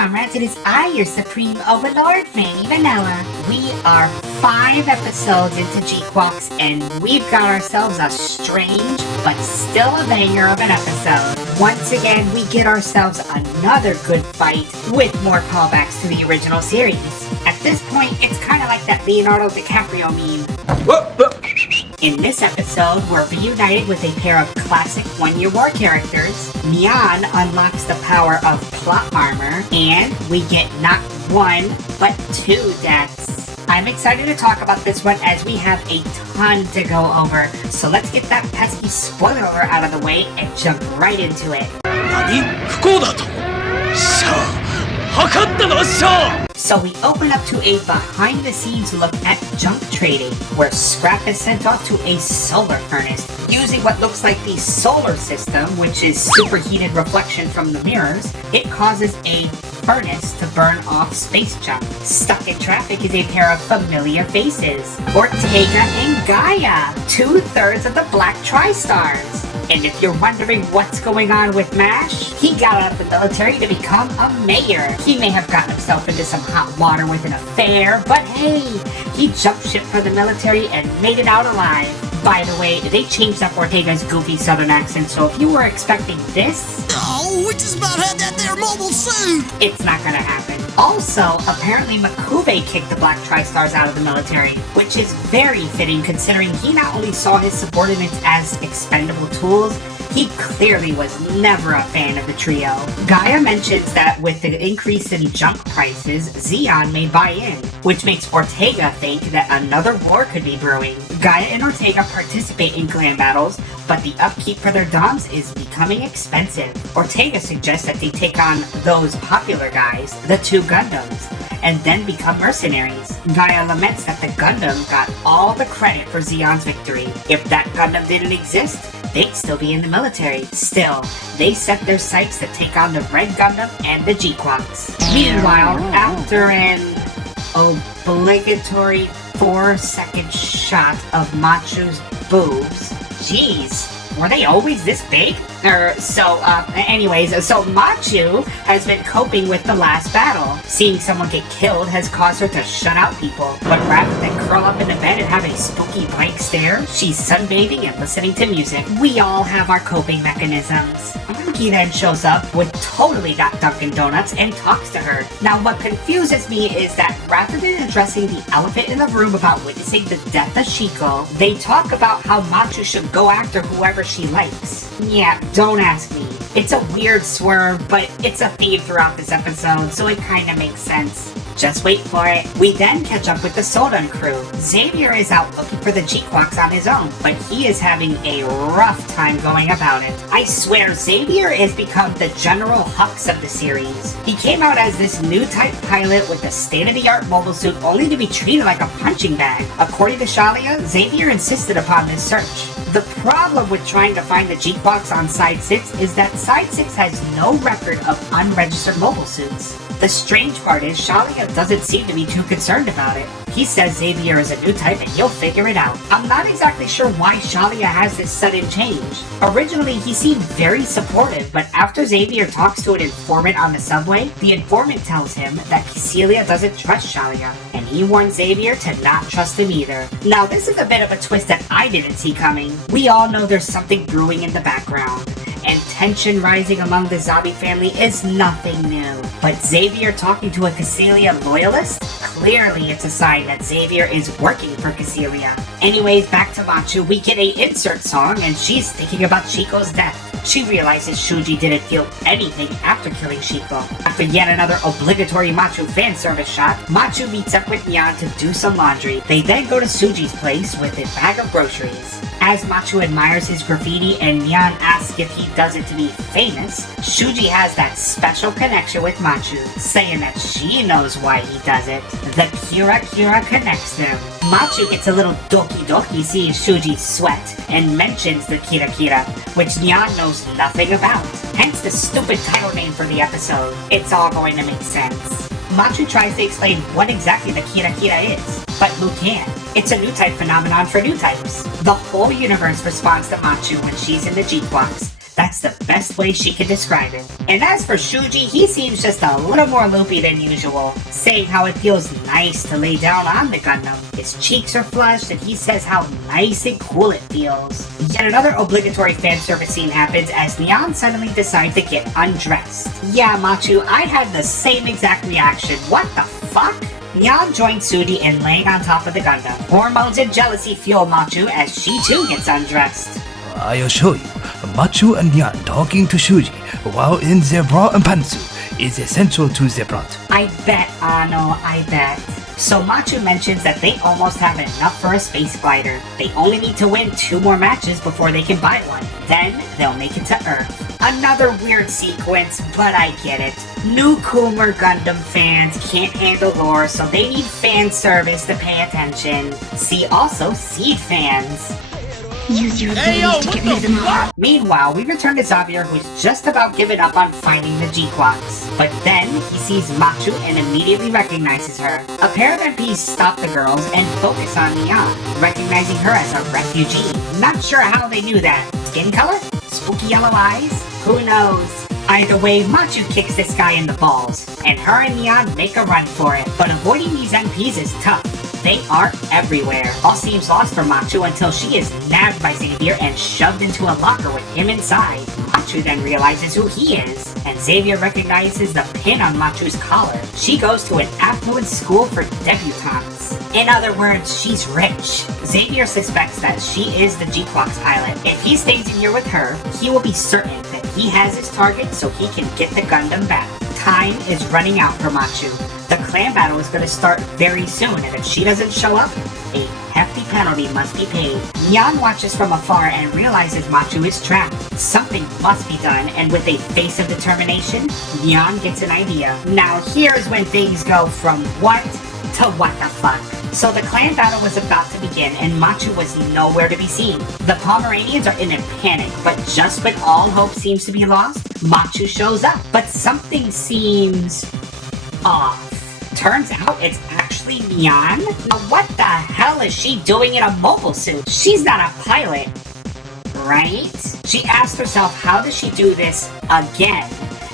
comrades, it is I, your supreme overlord, Manny Vanilla. We are 5 episodes into GQuuuuuuX, and we've got ourselves a strange, but still a banger of an episode. Once again, we get ourselves another good fight with more callbacks to the original series. At this point, it's kind of like that Leonardo DiCaprio meme. In this episode, we're reunited with a pair of classic One-Year War characters. Neon unlocks the power of plot armor, and we get not 1, but 2 deaths. I'm excited to talk about this one as we have a ton to go over. So let's get that pesky spoiler alert out of the way and jump right into it. So we open up to a behind-the-scenes look at junk trading, where scrap is sent off to a solar furnace. Using what looks like the solar system, which is superheated reflection from the mirrors, it causes a furnace to burn off space junk. Stuck in traffic is a pair of familiar faces, Ortega and Gaia, 2/3 of the Black Tri-Stars. And if you're wondering what's going on with MASH, he got out of the military to become a mayor. He may have gotten himself into some hot water with an affair, but hey, he jumped ship for the military and made it out alive. By the way, they changed up Ortega's goofy southern accent, so if you were expecting this... Oh, we just about had that there mobile suit! It's not gonna happen. Also, apparently Makube kicked the Black Tri-Stars out of the military, which is very fitting considering he not only saw his subordinates as expendable tools, he clearly was never a fan of the trio. Gaia mentions that with the increase in junk prices, Zeon may buy in, which makes Ortega think that another war could be brewing. Gaia and Ortega participate in clan battles, but the upkeep for their doms is becoming expensive. Ortega suggests that they take on those popular guys, the 2 Gundams, and then become mercenaries. Gaia laments that the Gundam got all the credit for Zeon's victory. If that Gundam didn't exist, they'd still be in the military. Still, they set their sights to take on the Red Gundam and the GQuuuuuuX. Meanwhile, after an obligatory 4-second shot of Machu's boobs, jeez, were they always this big? Anyways, so Machu has been coping with the last battle. Seeing someone get killed has caused her to shut out people. But rather than curl up in the bed and have a spooky blank stare, she's sunbathing and listening to music. We all have our coping mechanisms. Monkey then shows up with totally got Dunkin' Donuts and talks to her. Now what confuses me is that rather than addressing the elephant in the room about witnessing the death of Shiko, they talk about how Machu should go after whoever she likes. Yeah, don't ask me. It's a weird swerve, but it's a theme throughout this episode, so it kinda makes sense. Just wait for it. We then catch up with the Sodan crew. Xavier is out looking for the GQuuuuuuX on his own, but he is having a rough time going about it. I swear, Xavier has become the General Hux of the series. He came out as this new type pilot with a state-of-the-art mobile suit only to be treated like a punching bag. According to Shalia, Xavier insisted upon this search. The problem with trying to find the GQuuuuuuX on Side 6 is that Side 6 has no record of unregistered mobile suits. The strange part is Shalia doesn't seem to be too concerned about it. He says Xavier is a new type and he'll figure it out. I'm not exactly sure why Shalia has this sudden change. Originally, he seemed very supportive, but after Xavier talks to an informant on the subway, the informant tells him that Celia doesn't trust Shalia, and he warns Xavier to not trust him either. Now, this is a bit of a twist that I didn't see coming. We all know there's something brewing in the background, and tension rising among the zombie family is nothing new. But Xavier talking to a Cassilia loyalist? Clearly it's a sign that Xavier is working for Cassilia. Anyways, back to Machu, we get a insert song and she's thinking about Shiko's death. She realizes Shuji didn't feel anything after killing Shiko. After yet another obligatory Machu fan service shot, Machu meets up with Nyan to do some laundry. They then go to Suji's place with a bag of groceries. As Machu admires his graffiti and Nyan asks if he does it to be famous, Shuji has that special connection with Machu, saying that she knows why he does it. The Kira connects them. Machu gets a little doki seeing Shuji sweat and mentions the Kira, which Nyan knows nothing about. Hence the stupid title name for the episode. It's all going to make sense. Machu tries to explain what exactly the Kira is, but who can? It's a new type phenomenon for new types. The whole universe responds to Machu when she's in the GQuuuuuuX. That's the best way she can describe it. And as for Shuji, he seems just a little more loopy than usual, saying how it feels nice to lay down on the Gundam. His cheeks are flushed and he says how nice and cool it feels. Yet another obligatory fan service scene happens as Neon suddenly decides to get undressed. Yeah, Machu, I had the same exact reaction. What the fuck? Neon joins Sudi in laying on top of the Gundam. Hormones and jealousy fuel Machu as she too gets undressed. I'll show you. Machu and Nyan talking to Shuji while in their bra and pantsuit is essential to the plot. I bet, Ano, I bet. So Machu mentions that they almost have enough for a space glider. They only need to win 2 more matches before they can buy one. Then they'll make it to Earth. Another weird sequence, but I get it. Newcomer Gundam fans can't handle lore, so they need fan service to pay attention. See also Seed fans. Use your abilities to get rid of them all. Meanwhile, we return to Xavier, who's just about given up on fighting the GQuuuuuuX. But then, he sees Machu and immediately recognizes her. A pair of MPs stop the girls and focus on Neon, recognizing her as a refugee. Not sure how they knew that. Skin color? Spooky yellow eyes? Who knows? Either way, Machu kicks this guy in the balls, and her and Neon make a run for it. But avoiding these MPs is tough. They are everywhere. All seems lost for Machu until she is nabbed by Xavier and shoved into a locker with him inside. Machu then realizes who he is, and Xavier recognizes the pin on Machu's collar. She goes to an affluent school for debutantes. In other words, she's rich. Xavier suspects that she is the GQuuuuuuX pilot. If he stays in here with her, he will be certain that he has his target so he can get the Gundam back. Time is running out for Machu. The clan battle is going to start very soon, and if she doesn't show up, a hefty penalty must be paid. Neon watches from afar and realizes Machu is trapped. Something must be done, and with a face of determination, Neon gets an idea. Now here's when things go from what to what the fuck. So the clan battle was about to begin, and Machu was nowhere to be seen. The Pomeranians are in a panic, but just when all hope seems to be lost, Machu shows up. But something seems off. Turns out it's actually Neon? Now what the hell is she doing in a mobile suit? She's not a pilot, right? She asked herself, how does she do this again?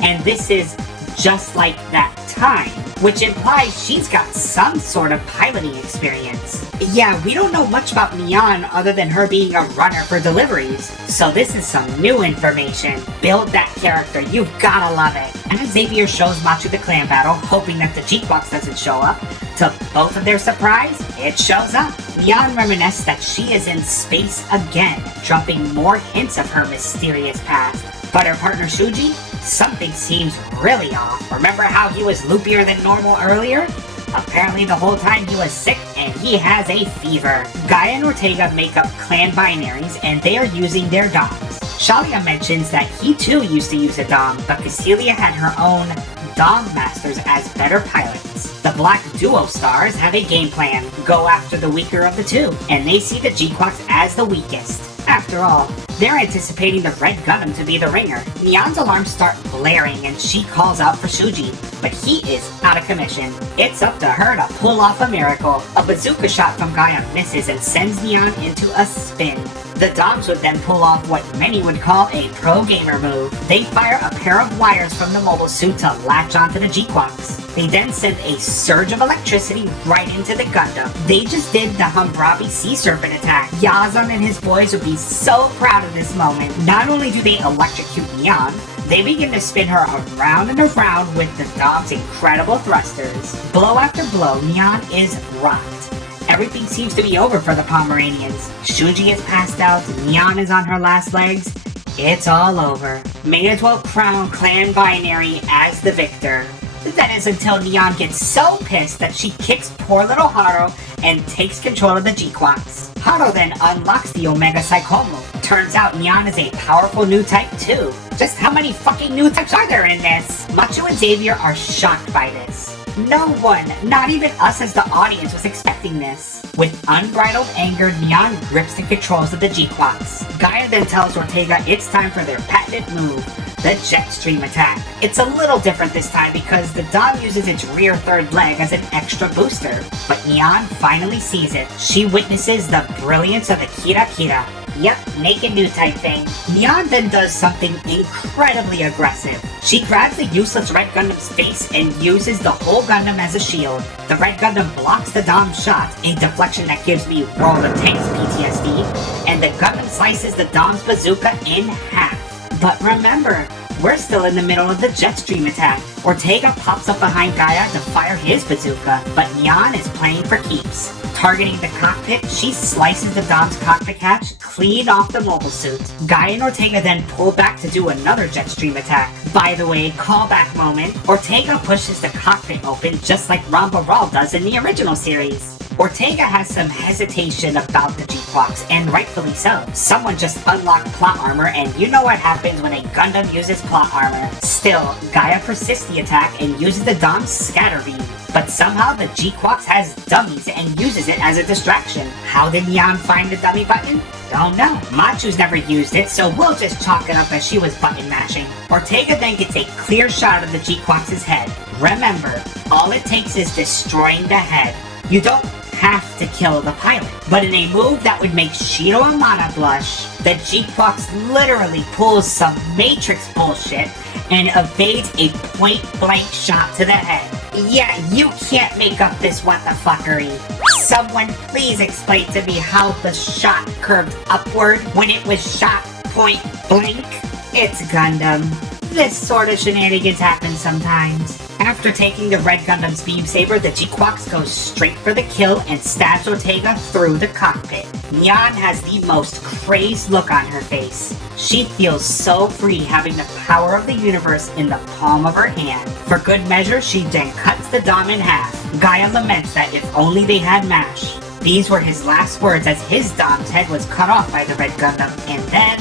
And this is just like that time, which implies she's got some sort of piloting experience. Yeah, we don't know much about Neon other than her being a runner for deliveries, so this is some new information. Build that character, you've gotta love it. As Xavier shows Machu the clan battle, hoping that the GQuuuuuuX doesn't show up, to both of their surprise, it shows up. Neon reminisces that she is in space again, dropping more hints of her mysterious past. But her partner Shuji? Something seems really off. Remember how he was loopier than normal earlier? Apparently the whole time he was sick and he has a fever. Gaia and Ortega make up clan binaries and they are using their DOMs. Shalia mentions that he too used to use a DOM, but Cecilia had her own DOM masters as better pilots. The Black Duo stars have a game plan, go after the weaker of the two, and they see the GQuuuuuuX as the weakest. After all, they're anticipating the Red Gundam to be the ringer. Neon's alarms start blaring and she calls out for Shuji, but he is out of commission. It's up to her to pull off a miracle. A bazooka shot from Gaia misses and sends Neon into a spin. The DOMs would then pull off what many would call a pro gamer move. They fire a pair of wires from the mobile suit to latch onto the GQuuuuuuX. They then send a surge of electricity right into the Gundam. They just did the Humbrabi Sea Serpent attack. Yazan and his boys would be so proud of this moment. Not only do they electrocute Neon, they begin to spin her around and around with the DOM's incredible thrusters. Blow after blow, Neon is rocked. Everything seems to be over for the Pomeranians. Shuji is passed out, Neon is on her last legs. It's all over. May as well crown Clan Binary as the victor. That is until Neon gets so pissed that she kicks poor little Haro and takes control of the GQuuuuuuX. Haro then unlocks the Omega Psychomo. Turns out Neon is a powerful new type too. Just how many fucking new types are there in this? Machu and Xavier are shocked by this. No one, not even us as the audience, was expecting this. With unbridled anger, Neon grips the controls of the GQuuuuuuX. Gaia then tells Ortega it's time for their patented move, the jet stream attack. It's a little different this time because the DOM uses its rear third leg as an extra booster. But Neon finally sees it. She witnesses the brilliance of the Kira Kira. Yep, naked new type thing. Neon then does something incredibly aggressive. She grabs the useless Red Gundam's face and uses the whole Gundam as a shield. The Red Gundam blocks the Dom's shot, a deflection that gives me World of Tanks PTSD, and the Gundam slices the Dom's bazooka in half. But remember, we're still in the middle of the Jetstream attack. Ortega pops up behind Gaia to fire his bazooka, but Neon is playing for keeps. Targeting the cockpit, she slices the Dom's cockpit hatch clean off the mobile suit. Gaia and Ortega then pull back to do another Jetstream attack. By the way, callback moment, Ortega pushes the cockpit open just like Ramba Ral does in the original series. Ortega has some hesitation about the GQuuuuuuX, and rightfully so. Someone just unlocked plot armor, and you know what happens when a Gundam uses plot armor. Still, Gaia persists the attack and uses the Dom's scatter beam. But somehow the GQuuuuuuX has dummies and uses it as a distraction. How did Neon find the dummy button? Don't know. Machu's never used it, so we'll just chalk it up as she was button mashing. Ortega then gets a clear shot of the GQuuuuuuX's head. Remember, all it takes is destroying the head. You don't have to kill the pilot. But in a move that would make Shiro Amana blush, the GQuuuuuuX literally pulls some Matrix bullshit and evades a point-blank shot to the head. Yeah, you can't make up this what-the-fuckery. Someone please explain to me how the shot curved upward when it was shot point-blank. It's Gundam. This sort of shenanigans happen sometimes. After taking the Red Gundam's beam saber, the GQuuuuuuX goes straight for the kill and stabs Ortega through the cockpit. Neon has the most crazed look on her face. She feels so free having the power of the universe in the palm of her hand. For good measure, she then cuts the Dom in half. Gaia laments that if only they had MASH. These were his last words as his Dom's head was cut off by the Red Gundam, and then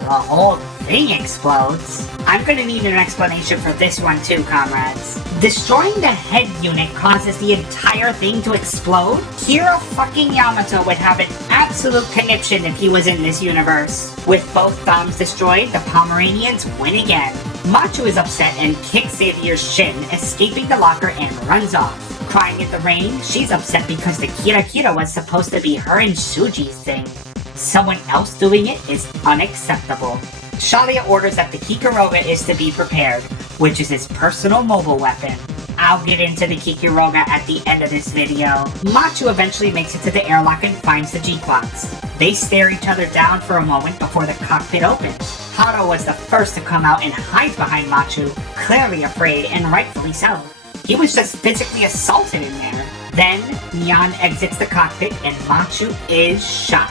the whole thing explodes. I'm gonna need an explanation for this one too, comrades. Destroying the head unit causes the entire thing to explode? Kira fucking Yamato would have an absolute conniption if he was in this universe. With both Doms destroyed, the Pomeranians win again. Machu is upset and kicks Xavier's shin, escaping the locker and runs off. Crying in the rain, she's upset because the Kira Kira was supposed to be her and Shuji's thing. Someone else doing it is unacceptable. Shalia orders that the Kikuroga is to be prepared, which is his personal mobile weapon. I'll get into the Kikuroga at the end of this video. Machu eventually makes it to the airlock and finds the GQuuuuuuX. They stare each other down for a moment before the cockpit opens. Hado was the first to come out and hides behind Machu, clearly afraid and rightfully so. He was just physically assaulted in there. Then, Neon exits the cockpit and Machu is shot.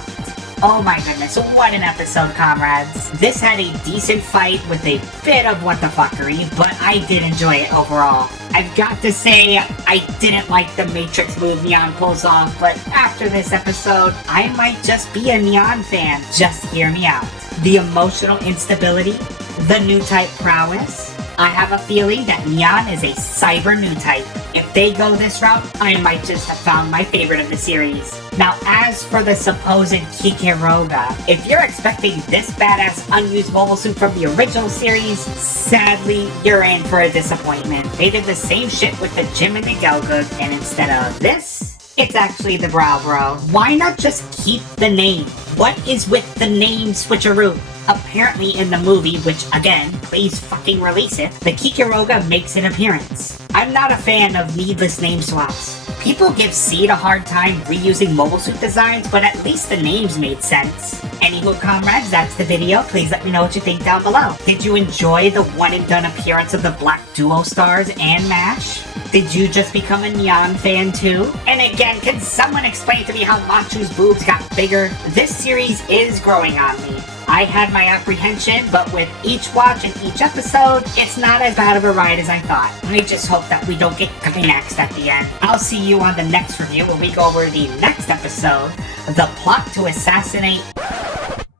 Oh my goodness, what an episode, comrades. This had a decent fight with a bit of what-the-fuckery, but I did enjoy it overall. I've got to say, I didn't like the Matrix move Neon pulls off, but after this episode, I might just be a Neon fan. Just hear me out. The emotional instability, the new type prowess. I have a feeling that Neon is a cyber new type. If they go this route, I might just have found my favorite of the series. Now, as for the supposed Kikuroga, if you're expecting this badass unused mobile suit from the original series, sadly, you're in for a disappointment. They did the same shit with the Jim and the Gelgood, and instead of this, it's actually the Brow Bro. Why not just keep the name? What is with the name switcheroo? Apparently in the movie, which again, please fucking release it, the Kikuroga makes an appearance. I'm not a fan of needless name swaps. People give Seed a hard time reusing mobile suit designs, but at least the names made sense. Anywho, comrades, that's the video. Please let me know what you think down below. Did you enjoy the one and done appearance of the Black Duo Stars and MASH? Did you just become a Neon fan too? And again, can someone explain to me how Machu's boobs got bigger? This series is growing on me. I had my apprehension, but with each watch and each episode, it's not as bad of a ride as I thought. I just hope that we don't get climaxed at the end. I'll see you on the next review when we go over the next episode, the plot to assassinate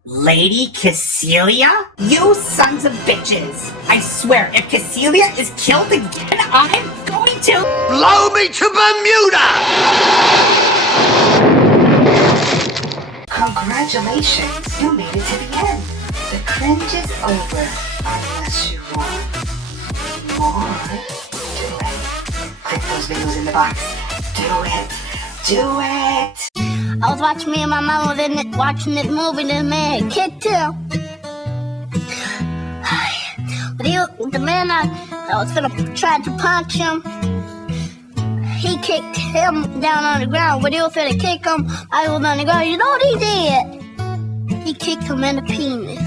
Lady Cassilia? You sons of bitches! I swear, if Cassilia is killed again, I'm going to Blow me to Bermuda! Congratulations, you made it to the end. The cringe is over, unless you want more. Do it. Click those videos in the box. Do it. Do it. I was watching, me and my mom was in it, watching this movie, this man kicked him. But the man I was gonna try to punch him, he kicked him down on the ground. When he was gonna kick him, I was on the ground. You know what he did? He kicked him in the penis.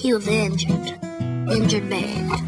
He was injured bad.